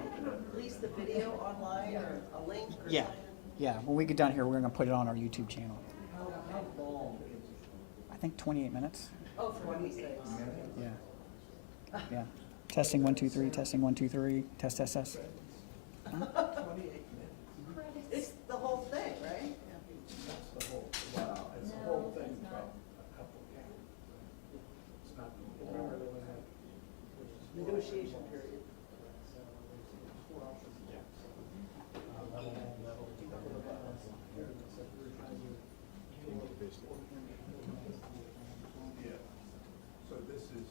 y'all gonna release the video online or a link or Yeah, something? yeah. When we get done here, we're gonna put it on our YouTube channel. How long is it? I think 28 minutes. Oh, for 26. Yeah. Yeah. Testing 1 2 3. Testing 1 2 3. Test test test. Huh? 28 minutes. It's the whole thing, right? That's the whole, wow, it's the whole thing from a couple of counts. It's not the whole. Negotiation period. Yeah, so this is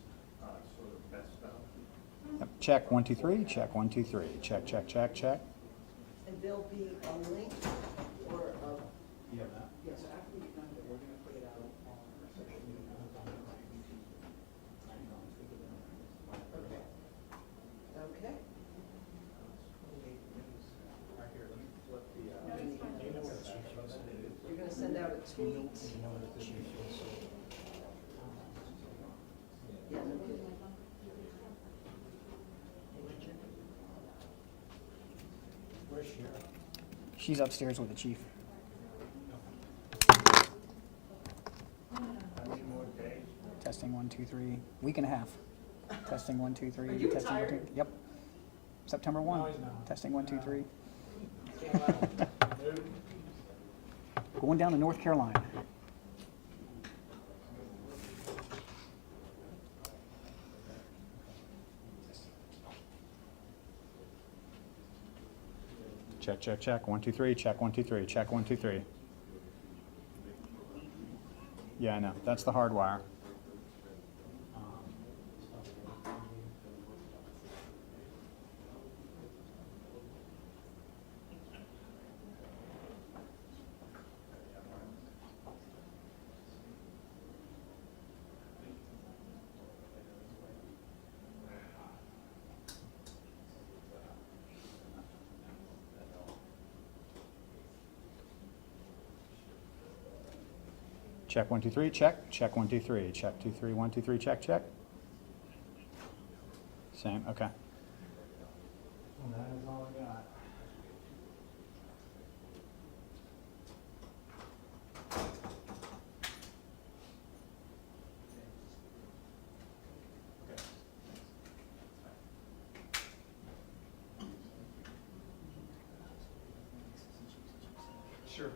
sort of messed up. Yep. Check 1 2 3. Check 1 2 3. Check check check check. And there'll be a link or a, Yeah. Yes, after we get done with it, we're gonna put it out on our social media, on our YouTube. okay. Okay. Right here, let me flip the, Do you know what the chief is? You're gonna send out a tweet. Do you know what the chief is? Yeah, no kidding. Where's Shira? She's upstairs with the chief. how many more days? Testing 1 2 3. Week and a half. Testing 1 2 3. Are you testing retired? 1 2. Yep. September 1. No, he's not. Testing 1 2 3. Can't lie. Nope. Going down to North Carolina. Check, check, check. 1 2 3. Check 1 2 3. Check 1 2 3. Yeah, I know. That's the hard wire. Check 1 2 3. Check. Check 1 2 3. Check 2 3 1 2 3. Check check. Same. Okay. And that is all I got. Sure.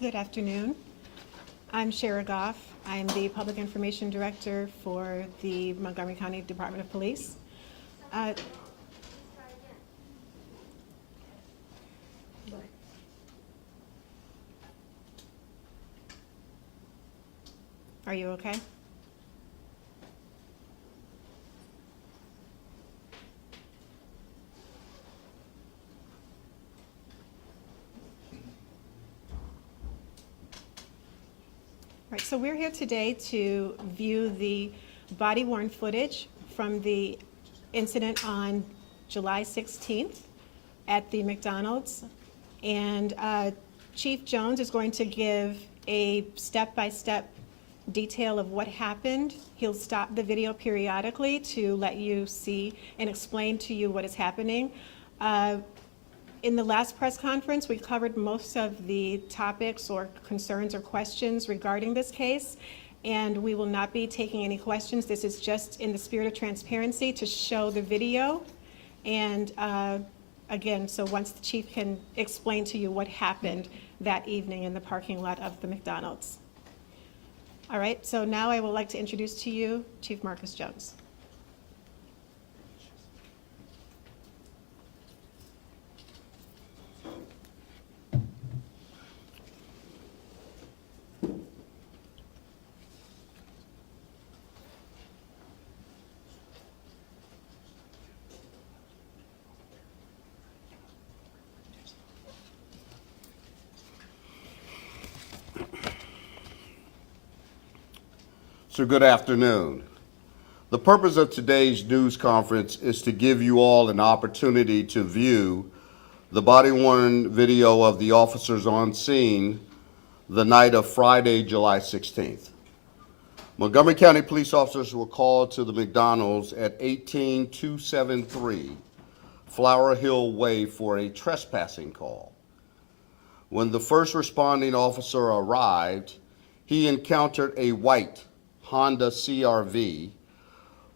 Good afternoon. I'm Shara Goff. I'm the Public Information Director for the Montgomery County Department of Police. Are you okay? Right, so we're here today to view the body-worn footage from the incident on July 16th at the McDonald's. And Chief Jones is going to give a step-by-step detail of what happened. He'll stop the video periodically to let you see and explain to you what is happening. In the last press conference, we covered most of the topics or concerns or questions regarding this case, and we will not be taking any questions. This is just in the spirit of transparency to show the video. And again, so once the chief can explain to you what happened that evening in the parking lot of the McDonald's. All right, so now I would like to introduce to you Chief Marcus Jones. So good afternoon. The purpose of today's news conference is to give you all an opportunity to view the body-worn video of the officers on scene the night of Friday, July 16th. Montgomery County police officers were called to the McDonald's at 18273 Flower Hill Way for a trespassing call. When the first responding officer arrived, he encountered a white Honda CRV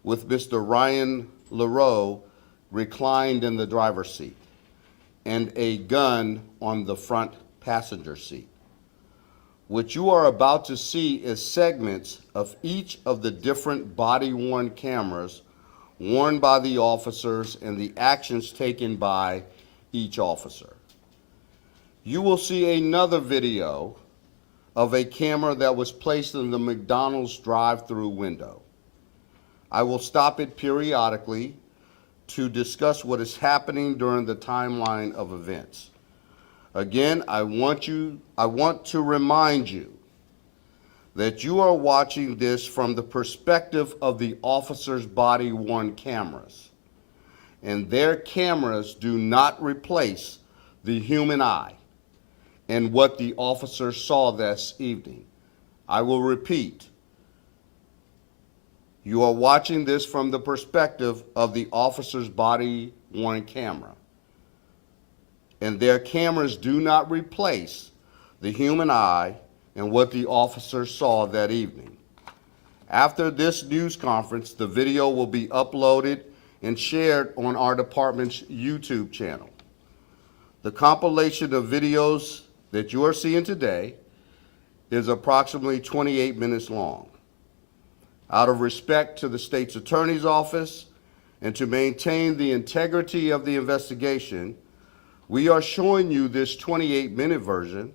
with Mr. Ryan LaRoe reclined in the driver's seat and a gun on the front passenger seat. What you are about to see is segments of each of the different body-worn cameras worn by the officers and the actions taken by each officer. You will see another video of a camera that was placed in the McDonald's drive-through window. I will stop it periodically to discuss what is happening during the timeline of events. Again, I want to remind you that you are watching this from the perspective of the officers' body-worn cameras, and their cameras do not replace the human eye and what the officers saw this evening. I will repeat, you are watching this from the perspective of the officer's body-worn camera, and their cameras do not replace the human eye and what the officers saw that evening. After this news conference, the video will be uploaded and shared on our department's YouTube channel. The compilation of videos that you are seeing today is approximately 28 minutes long. Out of respect to the state's attorney's office and to maintain the integrity of the investigation, we are showing you this 28-minute version,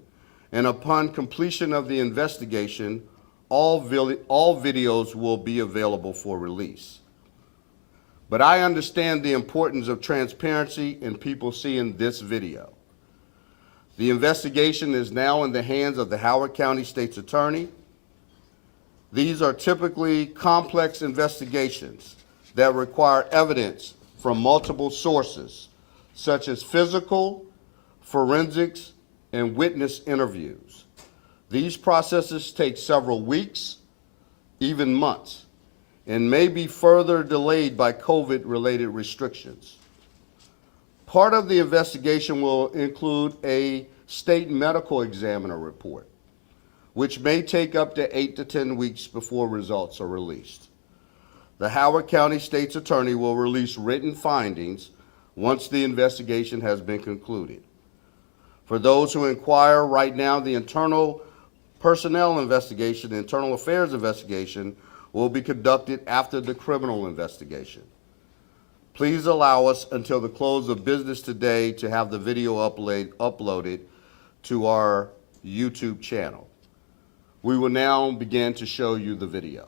and upon completion of the investigation, all videos will be available for release. But I understand the importance of transparency and people seeing this video. The investigation is now in the hands of the Howard County State's Attorney. These are typically complex investigations that require evidence from multiple sources, such as physical, forensics, and witness interviews. These processes take several weeks, even months, and may be further delayed by COVID-related restrictions. Part of the investigation will include a state medical examiner report, which may take up to 8 to 10 weeks before results are released. The Howard County State's Attorney will release written findings once the investigation has been concluded. For those who inquire right now, the internal personnel investigation, the internal affairs investigation will be conducted after the criminal investigation. Please allow us until the close of business today to have the video uploaded to our YouTube channel. We will now begin to show you the video.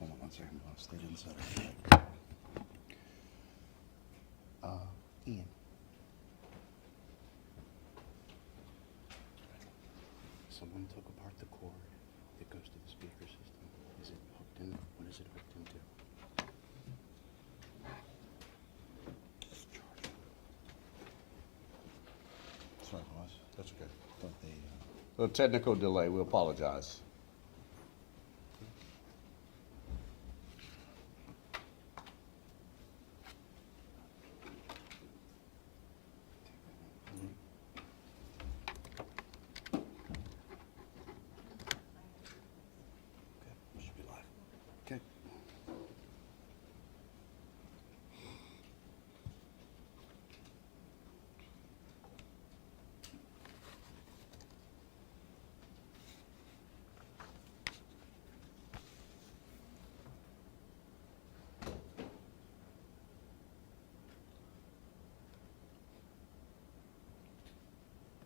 Hold on one second, I'll stay inside. Ian. Someone took apart the cord that goes to the speaker system. Is it hooked in? What is it hooked into? Sorry, boss. That's okay. Thought they, a technical delay, we apologize. Should be live. Okay.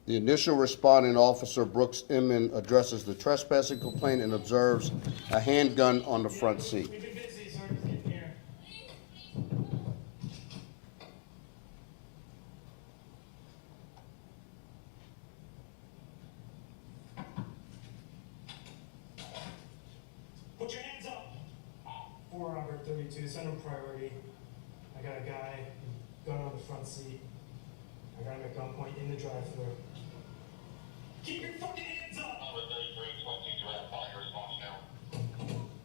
The initial responding officer, Brooks Inman, addresses the trespassing complaint and observes a handgun on the front seat. We've been busy, sir. Just getting here. Put your hands up. 4 Robert 32, send him priority. I got a guy, gun on the front seat. I got him at gunpoint in the drive-thru. Keep your fucking hands up! Number 33, 22, I have fire response now.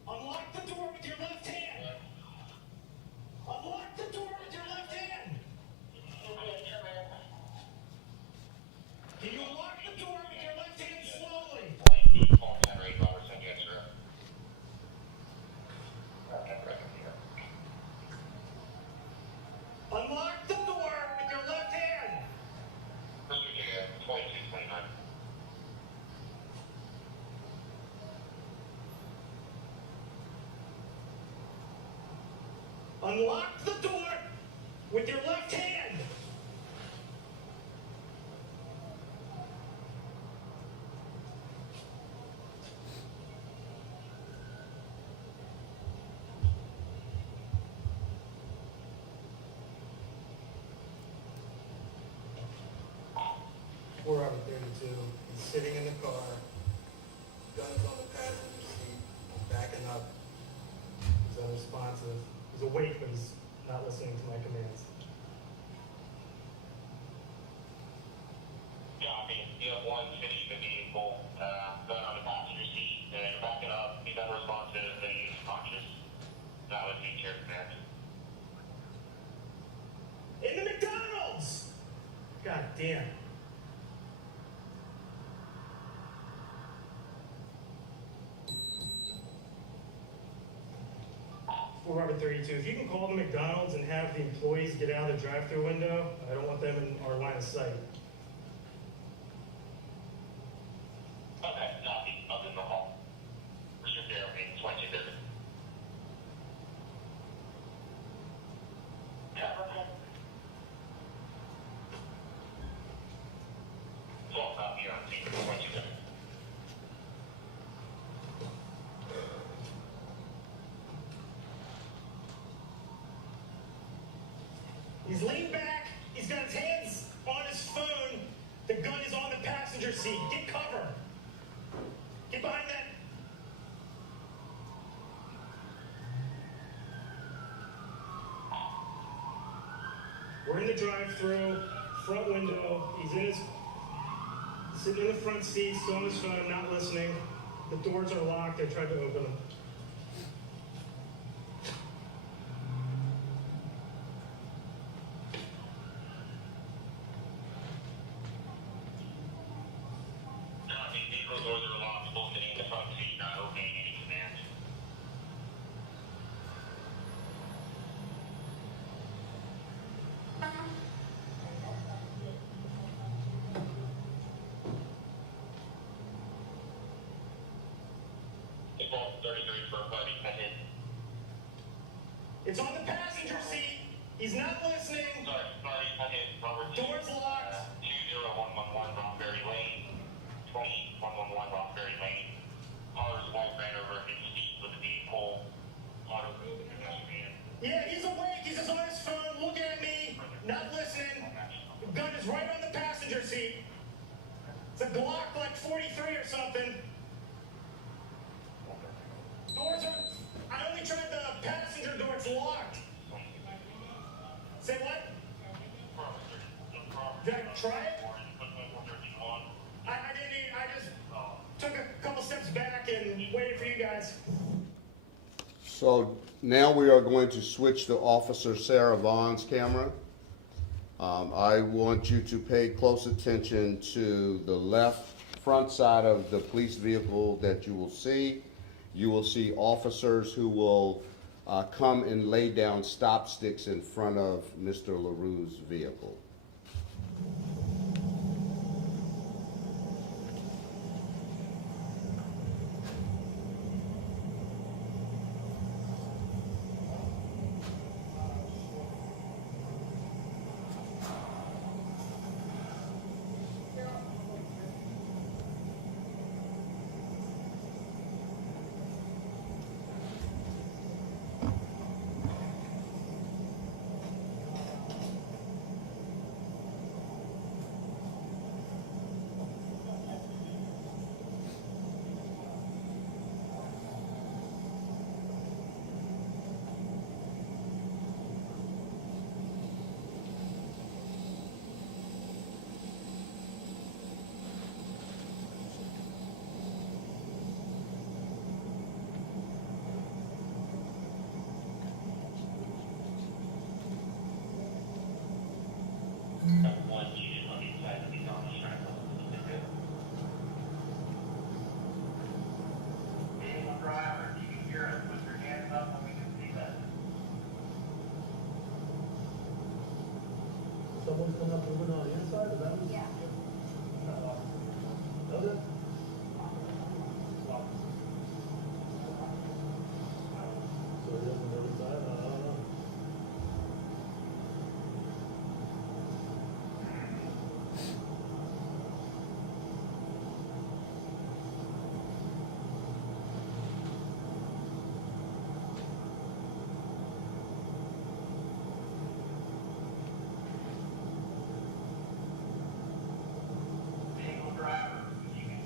Unlock the door with your left hand! Unlock the door with your left hand! Can you unlock the door with your left hand slowly? Unlock the door with your left hand! Unlock the door with your left hand! We're over 32. He's sitting in the car. Guns on the passenger seat. I'm backing up. He's unresponsive. He's awake, but he's not listening to my commands. Copy. You have one finishing the vehicle, gun on the passenger seat, and you're backing up, he's unresponsive, and he's conscious. That would meet your command. In the McDonald's! God damn. For Robert 32, if you can call the McDonald's and have the employees get out of the drive-thru window, I don't want them in our line of sight. Okay, copy. Up in the hall. Resume there, 8:20 visit. Full copy on scene, 20 visit. He's leaned back. He's got his hands on his phone. The gun is on the passenger seat. Get cover. Get behind that. We're in the drive-through, front window. He's sitting in the front seat, still on his phone, not listening. The doors are locked. I tried to open them. Vehicle doors are locked, both sitting in the front seat, not obeying any commands. Default 33 for a buddy, cut in. It's on the passenger seat. He's not listening. Sorry, cut in. Robert. Doors locked. 20111 Rockberry Lane. 20111 Rockberry Lane. Caller's wife ran over his seat with a vehicle. Auto move and pedestrian. Yeah, he's awake. He's just on his phone, looking at me, not listening. The gun is right on the passenger seat. It's a Glock like 43 or something. Doors are. I only tried the passenger door. It's locked. Say what? Did I try it? I didn't. I just took a couple steps back and waited for you guys. So now we are going to switch to Officer Sarah Vaughn's camera. I want you to pay close attention to the left front side of the police vehicle that you will see. You will see officers who will come and lay down stop sticks in front of Mr. LaRue's vehicle. One unit on the inside of the McDonald's trying to vehicle driver, you can hear us, put your hands up when we can see that. Someone's coming up moving on the inside, is that what? Yeah. Does it? So he doesn't go inside, I don't know. Vehicle driver, you can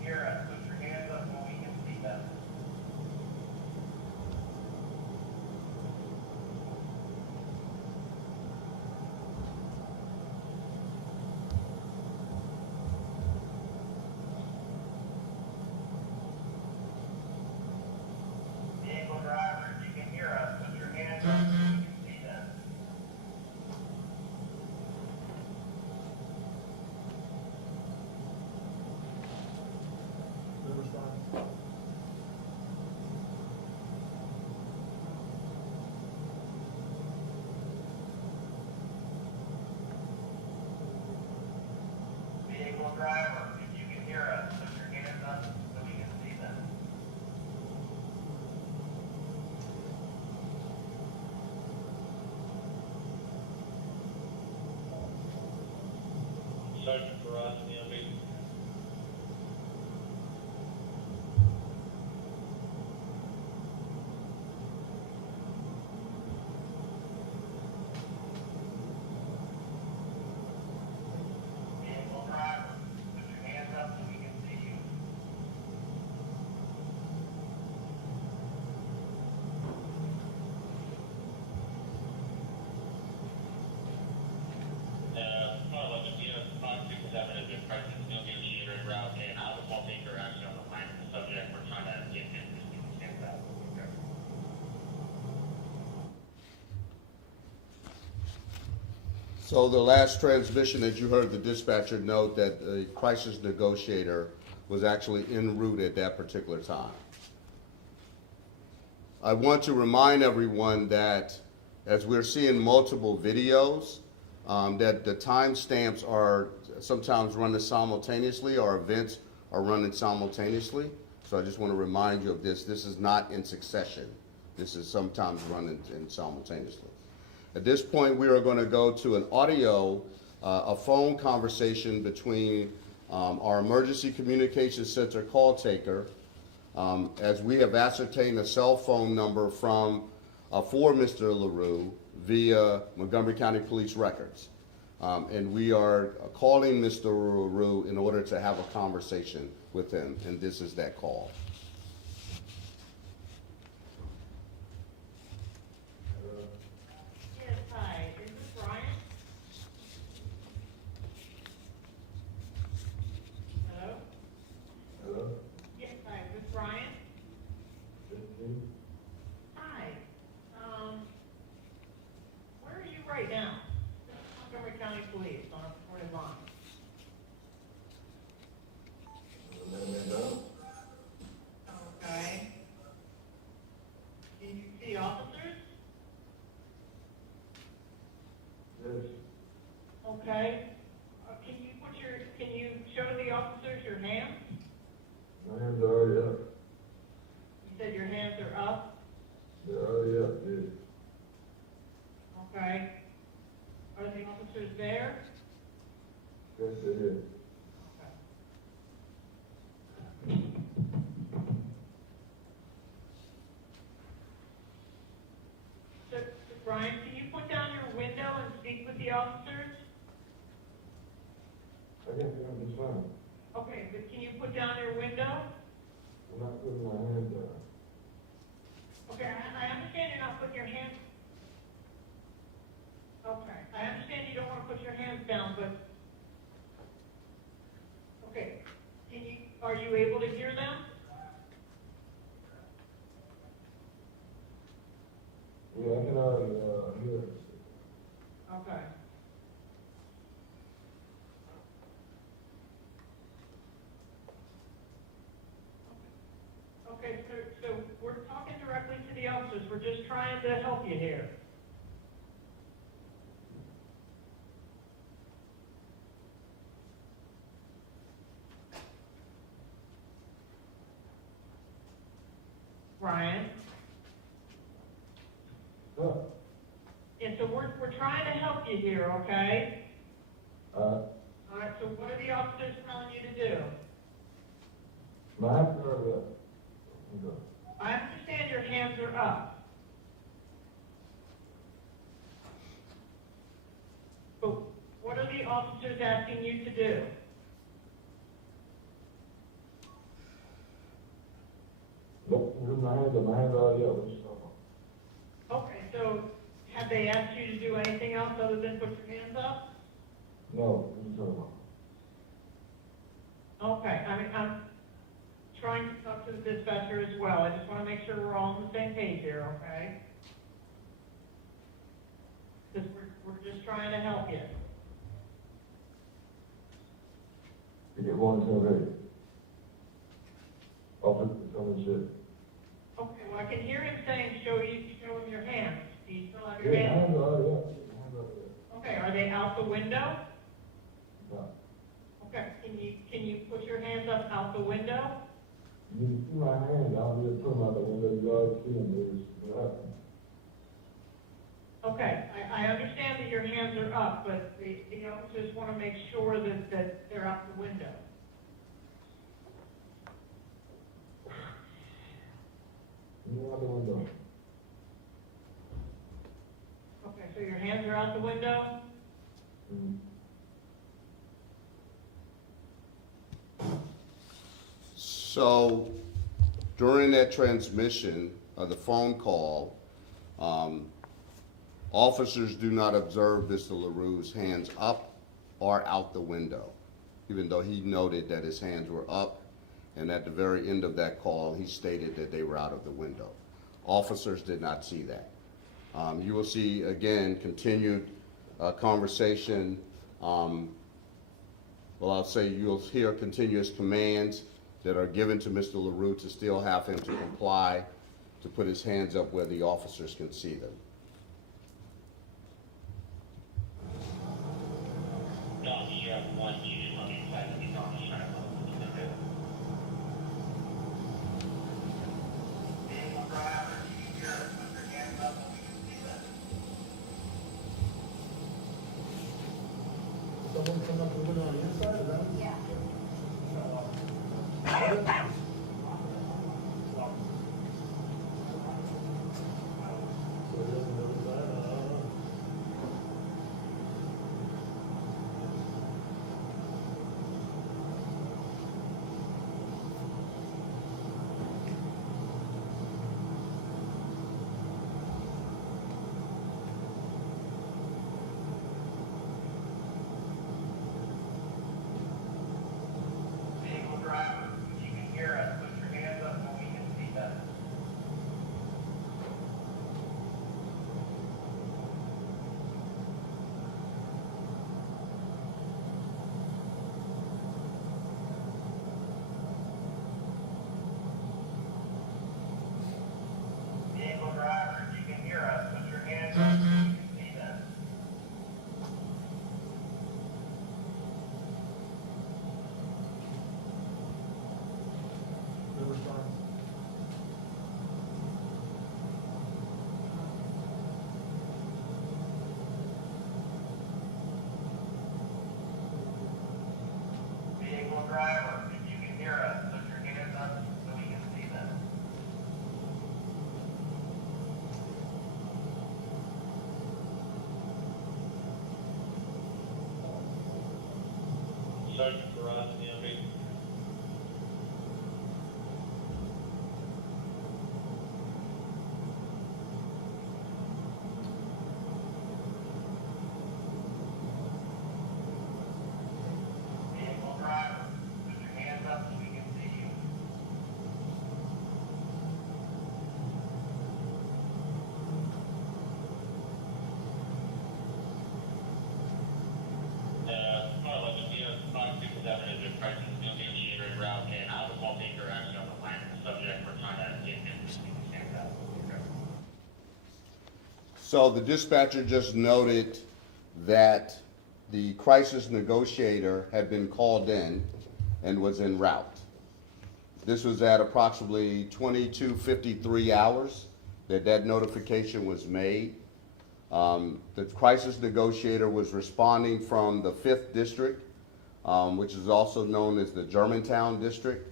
So the last transmission that you heard the dispatcher note that the crisis negotiator was actually en route at that particular time. I want to remind everyone that as we're seeing multiple videos, that the timestamps are sometimes running simultaneously, or events are running simultaneously. So I just want to remind you of this. This is not in succession. This is sometimes running in simultaneously. At this point, we are going to go to an audio, a phone conversation between our emergency communications center call taker, as we have ascertained a cell phone number for Mr. LaRue via Montgomery County Police records. And we are calling Mr. LaRue in order to have a conversation with him, and this is that call. Yes, hi, is this Brian? Hello? Hello? Yes, hi, is this Brian? Hi, where are you right now? Montgomery County Police on a recorded line. Okay. Can you see officers? Yes, Okay. Can you show the officers your hands? my hands are already up. You said your hands are up? They're already up, dude. Okay. Are the officers there? Yes, it is. Okay. So, Brian, can you put down your window and speak with the officers? I can't think I'm just fine. Okay, but can you put down your window? I'm not putting my hands down. Okay, I understand you're not putting your hands. Okay, I understand you don't want to put your hands down, but. Okay, are you able to hear them? Yeah, I can already, hear it. Okay. Okay, so we're talking directly to the officers. We're just trying to help you here. Brian? Huh? Yeah, so we're trying to help you here, okay? All right, so what are the officers telling you to do? My hands are already up. Okay. I understand your hands are up. But what are the officers asking you to do? Nope, my hands are already up. What you talking about? Okay, so have they asked you to do anything else other than put your hands up? No, what you talking about? Okay, I'm trying to talk to the dispatcher as well. I just want to make sure we're all on the same page here, okay? Because we're just trying to help you. You get one to already. Officer, tell me shit. Okay, well, I can hear him saying, show him your hands. Do you still have your Yeah, hands? hands are already up. Hands are already up. Okay, are they out the window? No. Okay, can you put your hands up out the window? You can see my hands, I'll just put them out the window, you already see them, dude. What happened? Okay, I understand that your hands are up, but the officers want to make sure that they're out the window. You out the window. Okay, so your hands are out the window? Mm-hmm. So during that transmission of the phone call, officers do not observe Mr. LaRue's hands up or out the window, even though he noted that his hands were up, and at the very end of that call, he stated that they were out of the window. Officers did not see that. You will see, again, continued conversation. Well, I'll say you'll hear continuous commands that are given to Mr. LaRue to still have him to comply, to put his hands up where the officers can see them. No, you have one unit on the inside of the McDonald's trying to look at it. Vehicle driver, you hear us, put your hands up and we can see that. Someone come up and put it on the inside, is that? Yeah. So it doesn't go inside, Vehicle driver, if you can hear us, put your hands up and we can see that. Vehicle driver, if you can hear us, put your hands up and we can see that. no response. Vehicle driver, if you can hear us, put your hands up so we can see that. Sergeant Barras, DMV. Vehicle driver, put your hands up so we can see you. Well, like if you have 567 is a crisis negotiator en route, and I was all take action on the line of the subject. We're trying to get him to stand up. So the dispatcher just noted that the crisis negotiator had been called in and was en route. This was at approximately 22:53 hours that notification was made. The crisis negotiator was responding from the 5th District, which is also known as the Germantown District.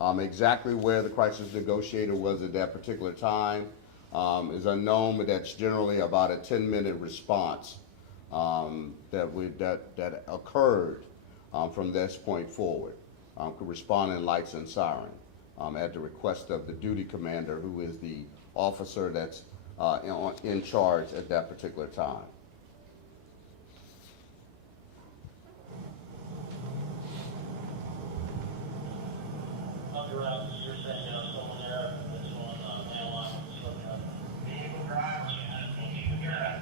Exactly where the crisis negotiator was at that particular time is unknown, but that's generally about a 10-minute response that occurred from this point forward. Could respond in lights and siren at the request of the duty commander, who is the officer that's in charge at that particular time. You're saying someone there that's on landline, vehicle driver, you can hear us.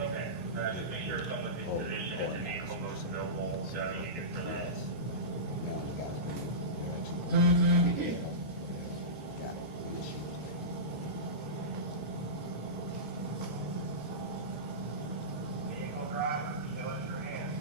Okay, just make sure someone's in position at the vehicle most available, so you can for that. Vehicle driver, show us your hand.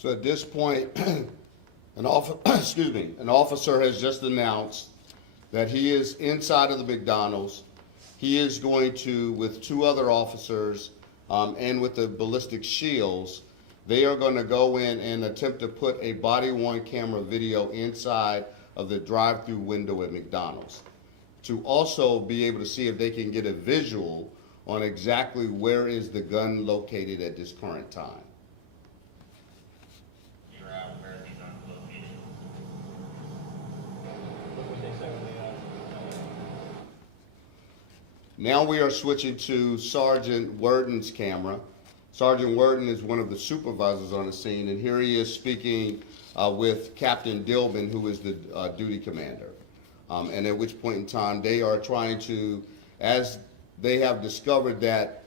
So at this point, an officer has just announced that he is inside of the McDonald's. He is going to, with two other officers and with the ballistic shields, they are going to go in and attempt to put a body-worn camera video inside of the drive-through window at McDonald's to also be able to see if they can get a visual on exactly where is the gun located at this current time. You're out where the gun's located. Now we are switching to Sergeant Worden's camera. Sergeant Worden is one of the supervisors on the scene, and here he is speaking with Captain Dilbin, who is the duty commander. And at which point in time, they are trying to, as they have discovered that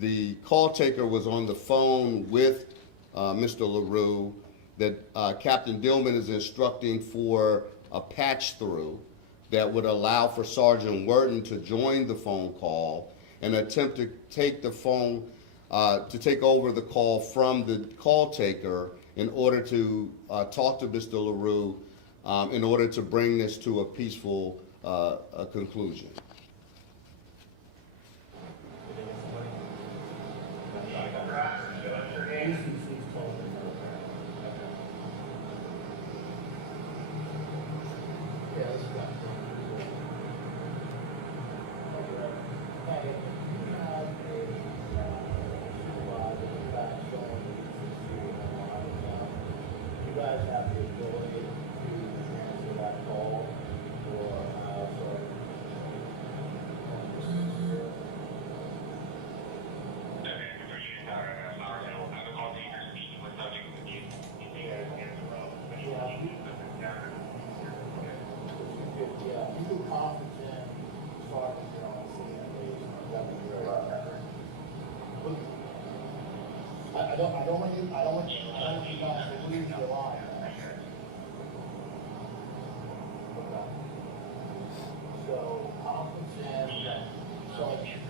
the call taker was on the phone with Mr. LaRue, that Captain Dilbin is instructing for a patch through that would allow for Sergeant Worden to join the phone call and attempt to take the phone, to take over the call from the call taker in order to talk to Mr. LaRue in order to bring this to a peaceful conclusion. You guys have the ability to answer that call or you can conference in, Sergeant, you're on scene at least, that'd be great. I don't want you guys to lose your line. Okay. So, conference in, Sergeant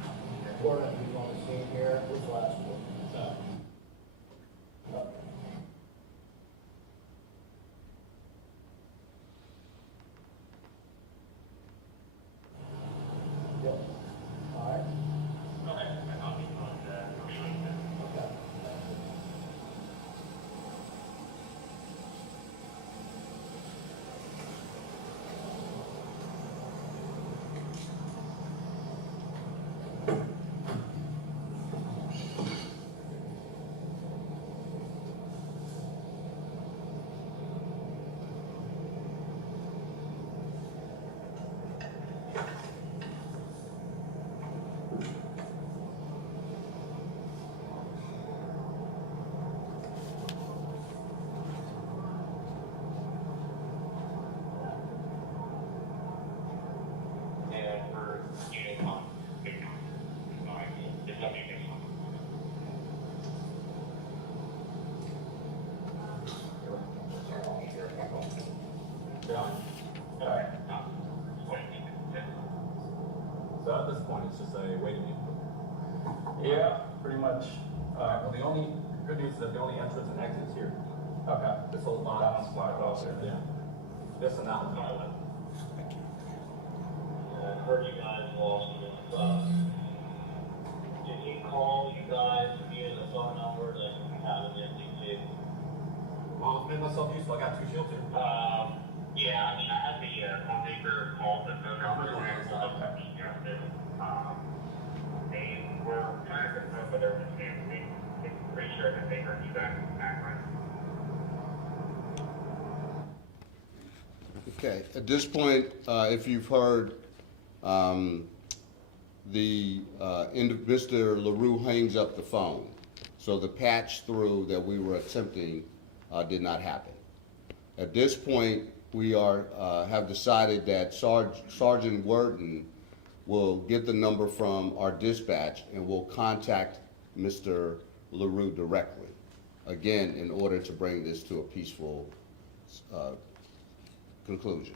Gordon, who's on the scene here, what's the last one? Yep. All right. Okay. So at this point, it's just a waiting game. Yeah, pretty much. Well, the only good news is that the only entrance and exit is here. Okay. This whole line That is one's blocked off there. Yeah. This and that one's not lit. Heard you guys lost this. Did he call you guys via the phone number that you have in the Well, I've made myself useful. I got two shields here. Yeah, I mean, I had the phone taker call the phone number and they were trying to confirm whether it was him. They're pretty sure that they heard you guys back right. Okay, at this point, if you've heard, Mr. LaRue hangs up the phone. So the patch through that we were attempting did not happen. At this point, we have decided that Sergeant Worden will get the number from our dispatch and will contact Mr. LaRue directly, again, in order to bring this to a peaceful conclusion.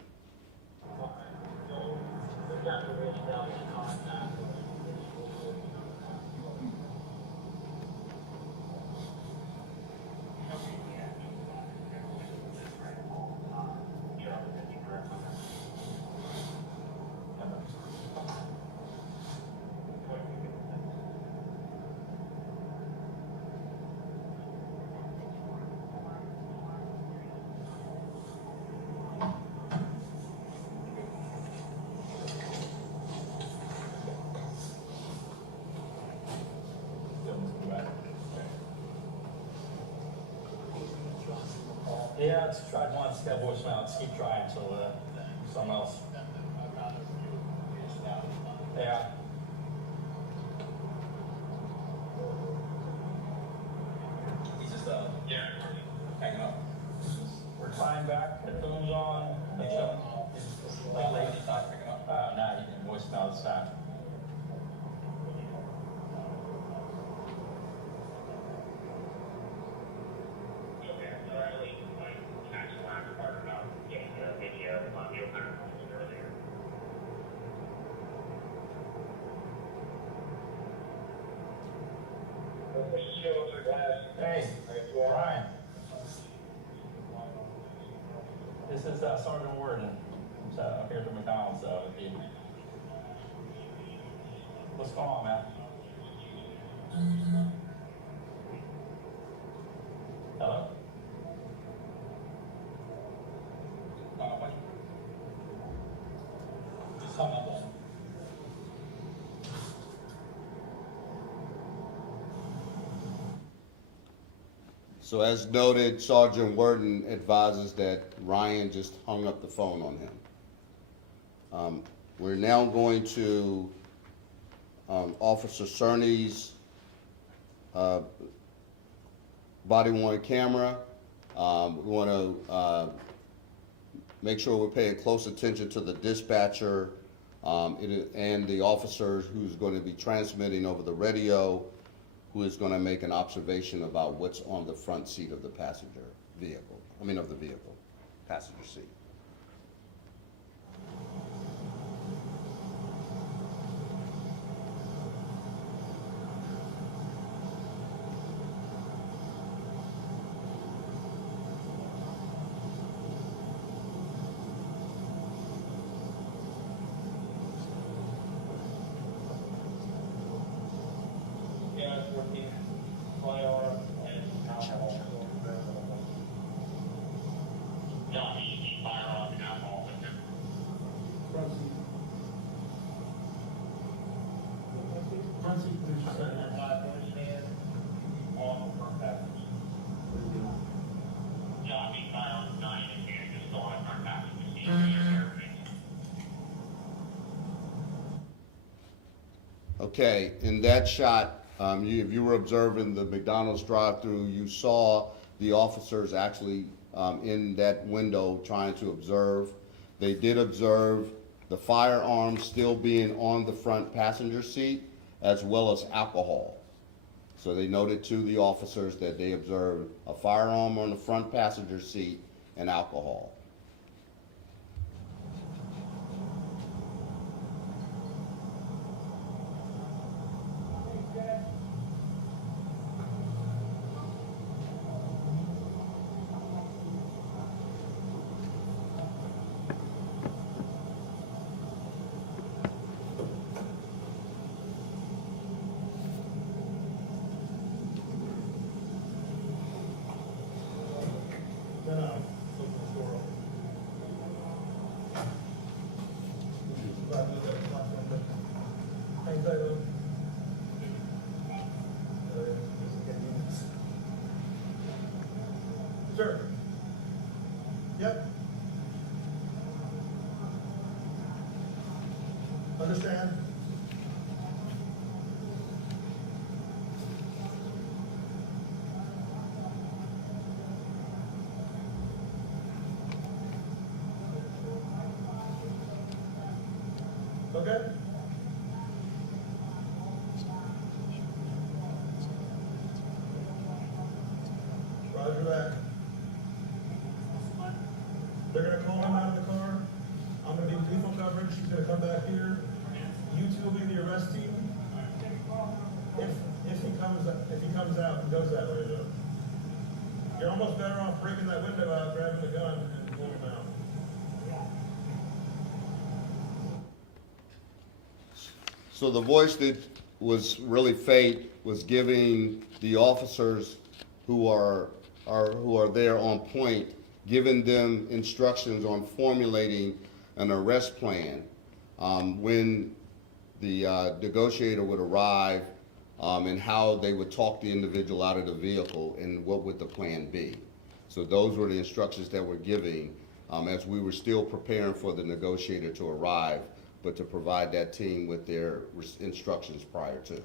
Yeah, it's tried once, got voicemail. Let's keep trying until someone else. Yeah. He's just hanging up. We're trying back. Headphones on. Make sure. Like lady's not picking up. Nah, he didn't voicemail this time. Hey, Ryan. This is Sergeant Warden. I'm here at the McDonald's. What's going on, man? Hello? Just hung up on. So as noted, Sergeant Worden advises that Ryan just hung up the phone on him. We're now going to Officer Cerny's body-worn camera. We want to make sure we're paying close attention to the dispatcher and the officer who's going to be transmitting over the radio, who is going to make an observation about what's on the front seat of the passenger vehicle, of the vehicle, passenger seat. Okay, in that shot, if you were observing the McDonald's drive-thru, you saw the officers actually in that window trying to observe. They did observe the firearm still being on the front passenger seat, as well as alcohol. So they noted to the officers that they observed a firearm on the front passenger seat and alcohol. Sir. Yep. Understand? Okay. Roger that. They're gonna call him out of the car. I'm gonna be lethal coverage. He's gonna come back here. You two will be the arrest team. If he comes out and goes that way though. You're almost better off breaking that window out, grabbing the gun, and pulling him out. So the voice that was really faint was giving the officers who are there on point, giving them instructions on formulating an arrest plan when the negotiator would arrive, and how they would talk the individual out of the vehicle and what would the plan be. So those were the instructions that we're giving as we were still preparing for the negotiator to arrive, but to provide that team with their instructions prior to.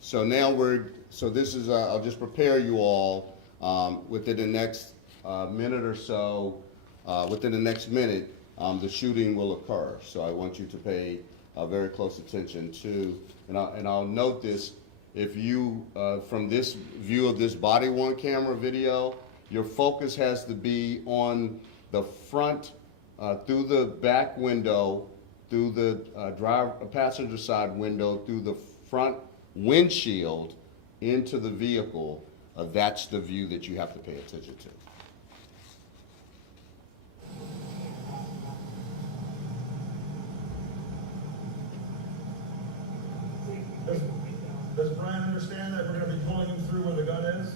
So now this is, I'll just prepare you all, within the next minute or so, within the next minute, the shooting will occur. So I want you to pay very close attention to, and I'll note this, if you, from this view of this body-worn camera video, your focus has to be on the front, through the back window, through the passenger side window, through the front windshield into the vehicle. That's the view that you have to pay attention to. Does Brian understand that we're gonna be pulling him through where the gun is?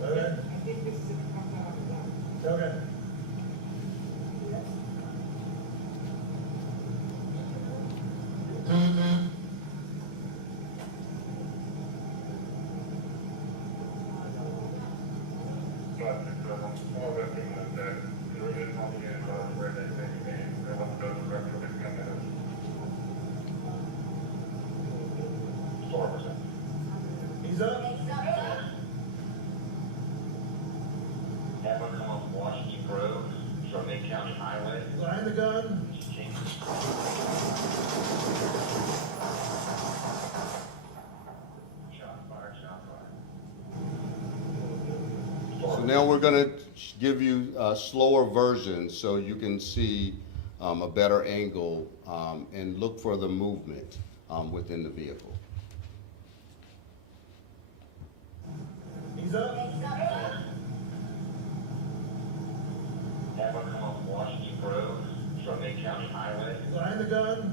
Okay. I think this is if it comes out of the gun. Okay. He's up. Have one come off Washington Grove from Mid County Highway. Behind the gun. Shot fired. So now we're gonna give you a slower version so you can see a better angle and look for the movement within the vehicle. He's up. Have one come off Washington Grove from Mid County Highway. Behind the gun.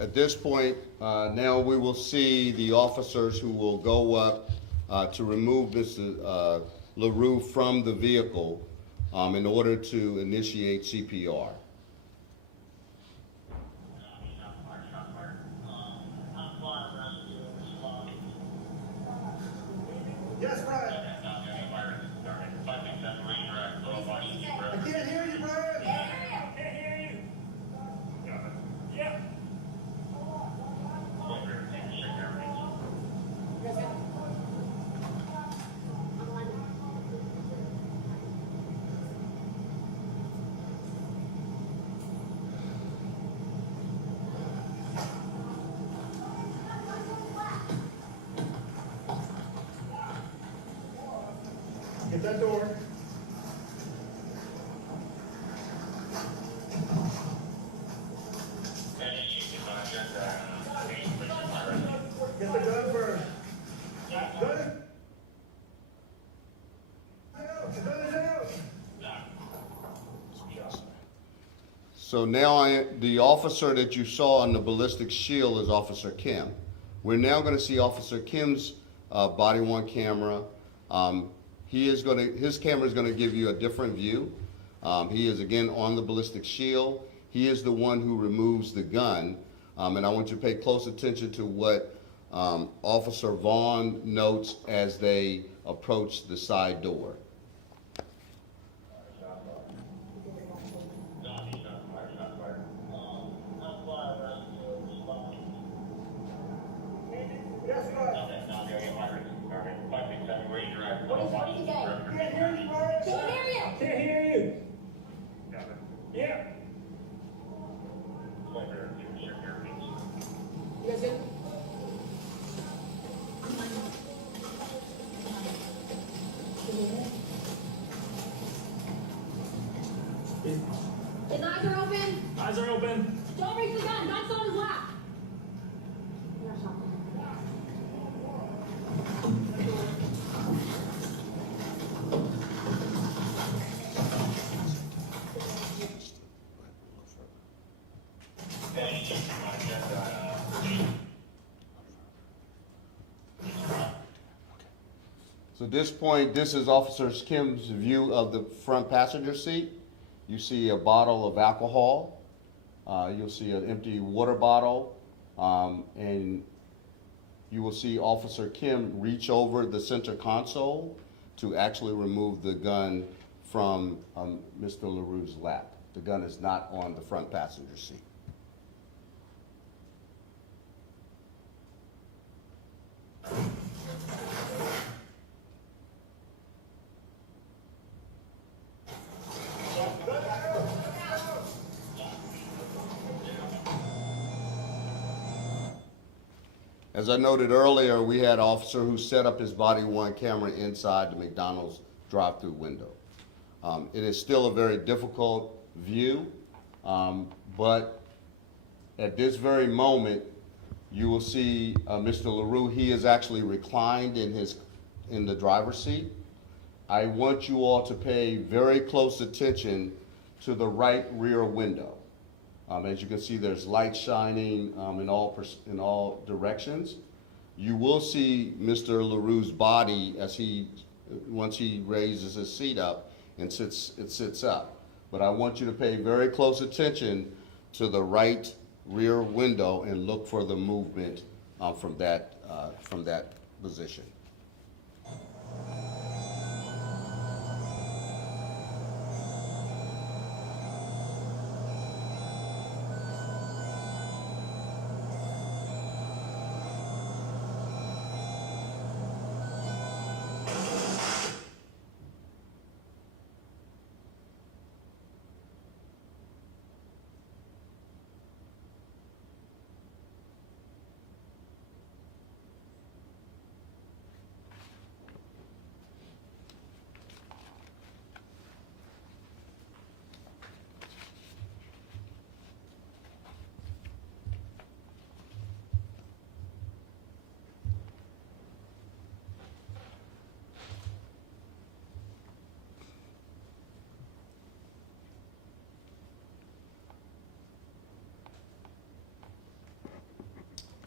At this point, now we will see the officers who will go up to remove Mr. LaRue from the vehicle in order to initiate CPR. Yes, Brian. I can't hear you, Brian. Yeah. Get that door. Get the gun first. Gun. Out. The gun is out. So now the officer that you saw on the ballistic shield is Officer Kim. We're now going to see Officer Kim's body-worn camera. His camera is going to give you a different view. He is again on the ballistic shield. He is the one who removes the gun. And I want you to pay close attention to what Officer Vaughn notes as they approach the side door. Yes, Brian. What did he say? Can't hear you, Brian. Can't hear you. Can't hear you. Yeah. open. Don't reach the gun. Gun's on his lap. So at this point, this is Officer Kim's view of the front passenger seat. You see a bottle of alcohol. You'll see an empty water bottle. And you will see Officer Kim reach over the center console to actually remove the gun from Mr. LaRue's lap. The gun is not on the front passenger seat. As I noted earlier, we had an officer who set up his body-worn camera inside the McDonald's drive-through window. It is still a very difficult view, but at this very moment, you will see Mr. LaRue. He is actually reclined in the driver's seat. I want you all to pay very close attention to the right rear window. As you can see, there's light shining in all directions. You will see Mr. LaRue's body as once he raises his seat up and sits up. But I want you to pay very close attention to the right rear window and look for the movement from that position.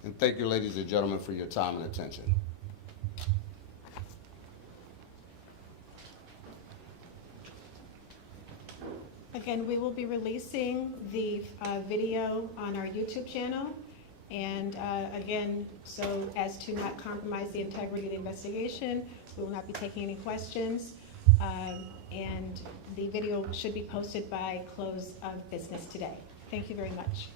And thank you, ladies and gentlemen, for your time and attention. Again, we will be releasing the video on our YouTube channel. And again, so as to not compromise the integrity of the investigation, we will not be taking any questions. And the video should be posted by close of business today. Thank you very much.